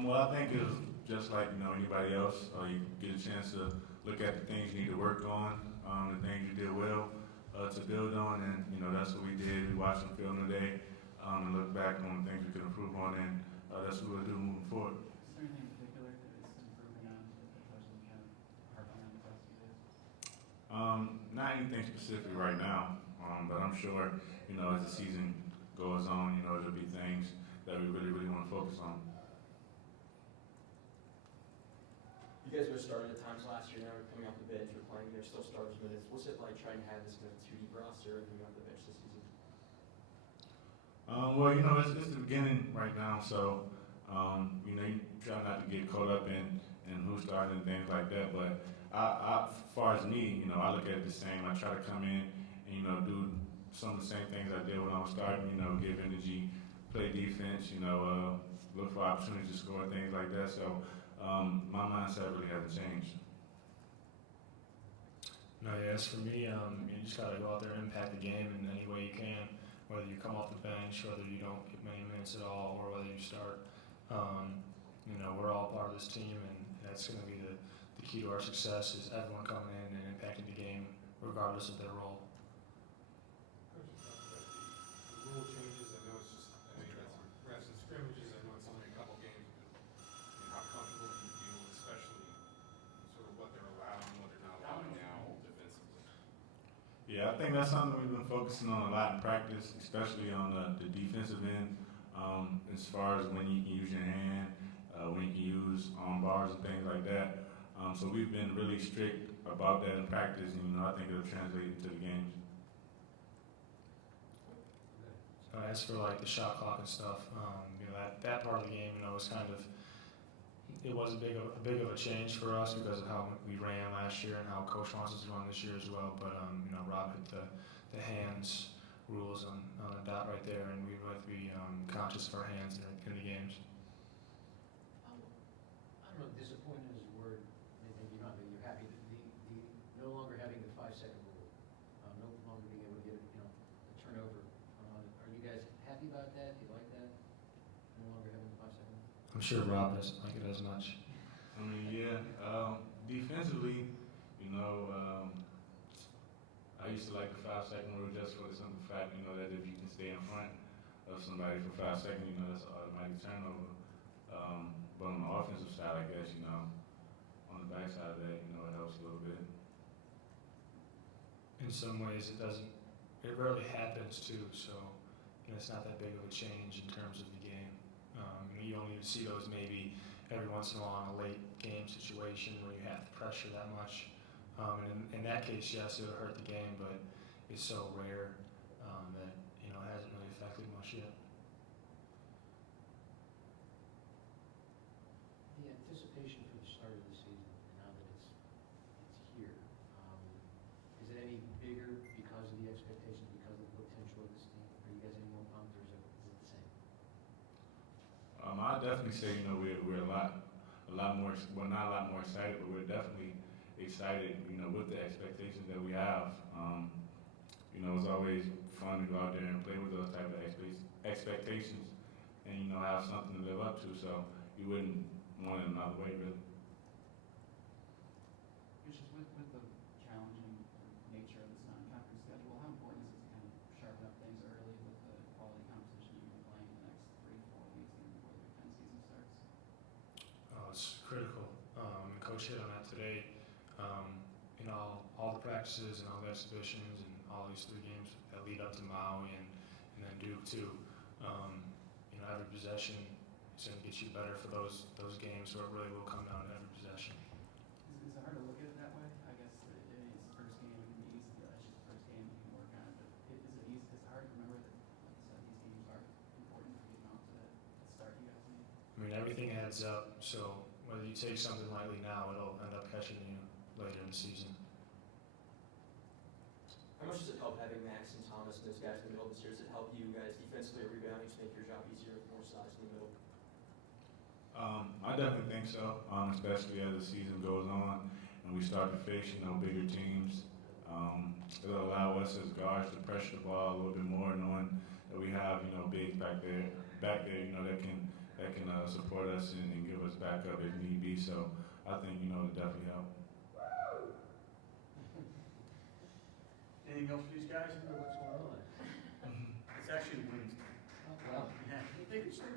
Well, I think it's just like anybody else. You get a chance to look at the things you need to work on, the things you did well to build on, and that's what we did. We watched the film today and look back on the things we could improve on, and that's what we'll do moving forward. Is there anything in particular that it's improving on that the coach has kind of harping on the past few days? Not anything specific right now, but I'm sure as the season goes on, there'll be things that we really, really want to focus on. You guys were starting at times last year. Now you're coming off the bench. You're playing. There's still starters minutes. What's it like trying to have this kind of 2 deep roster and coming off the bench this season? Well, it's the beginning right now, so you try not to get caught up in who's starting and things like that. But as far as me, I look at it the same. I try to come in and do some of the same things I did when I was starting. Give energy, play defense. Look for opportunities to score, things like that. So my mindset really hasn't changed. No, yeah, as for me, you just gotta go out there and impact the game in any way you can. Whether you come off the bench, whether you don't get many minutes at all, or whether you start. We're all part of this team, and that's going to be the key to our success is everyone coming in and impacting the game, regardless of their role. Coach, the rule changes. I know it's just, we're at some scrimmages. I know it's only a couple games, but how comfortable do you feel, especially sort of what they're allowing, what they're not allowing now defensively? Yeah, I think that's something we've been focusing on a lot in practice, especially on the defensive end, as far as when you can use your hand, when you can use arm bars and things like that. So we've been really strict about that in practice, and I think it'll translate into the games. As for like the shot clock and stuff, that part of the game, was kind of it was a big of a change for us because of how we ran last year and how Coach wants us to run this year as well. But Rob hit the hands rules on the dot right there, and we have to be conscious of our hands in the games. I don't know, disappointed is a word, maybe you're not, but you're happy that the no longer having the 5-second rule, no longer being able to get a turnover on it. Are you guys happy about that? Do you like that? No longer having the 5-second rule? I'm sure Rob doesn't like it as much. I mean, yeah, defensively, I used to like the 5-second rule just for the simple fact, that if you can stay in front of somebody for 5 seconds, that's an automatic turnover. But on the offensive side, I guess, on the back side of that, it helps a little bit. In some ways, it rarely happens too, so it's not that big of a change in terms of the game. You only see those maybe every once in a while in a late game situation where you have to pressure that much. And in that case, yes, it would hurt the game, but it's so rare that it hasn't really affected much yet. The anticipation for the start of the season, now that it's here, is it any bigger because of the expectations, because of the potential of this team? Are you guys any more pumped, or is it the same? I definitely say, we're a lot more. Well, not a lot more excited, but we're definitely excited. With the expectations that we have. It's always fun to go out there and play with those type of expectations, and have something to live up to. So you wouldn't want it another way, really. It's just with the challenging nature of this non-conference schedule, how important is it to kind of sharpen up things early with the quality competition you're going to be playing in the next 3-4 weeks even before the Big Ten season starts? It's critical. Coach hit on that today. All the practices and all the exhibitions and all these 3 games that lead up to Maui and then Duke too. Every possession is going to get you better for those games, so it really will come down to every possession. Is it hard to look at it that way? I guess it's the first game, it can be easy. It's just the first game, you can work on it. But is it easy? Is it hard to remember that, like you said, these games are important for getting out to that start you guys need? Everything adds up, so whether you take something lightly now, it'll end up catching you later in the season. How much does it help having Max and Thomas and those guys in the middle this year? Does it help you guys defensively or rebounding to make your job easier with more size in the middle? I definitely think so, especially as the season goes on and we start to face, bigger teams. It'll allow us as guards to pressure the ball a little bit more, knowing that we have, bigs back there, that that can support us and give us backup if need be. So I think, you know, it definitely help. Anything else for these guys? I wonder what's going on. It's actually Wednesday. Oh, well, Yeah, they could still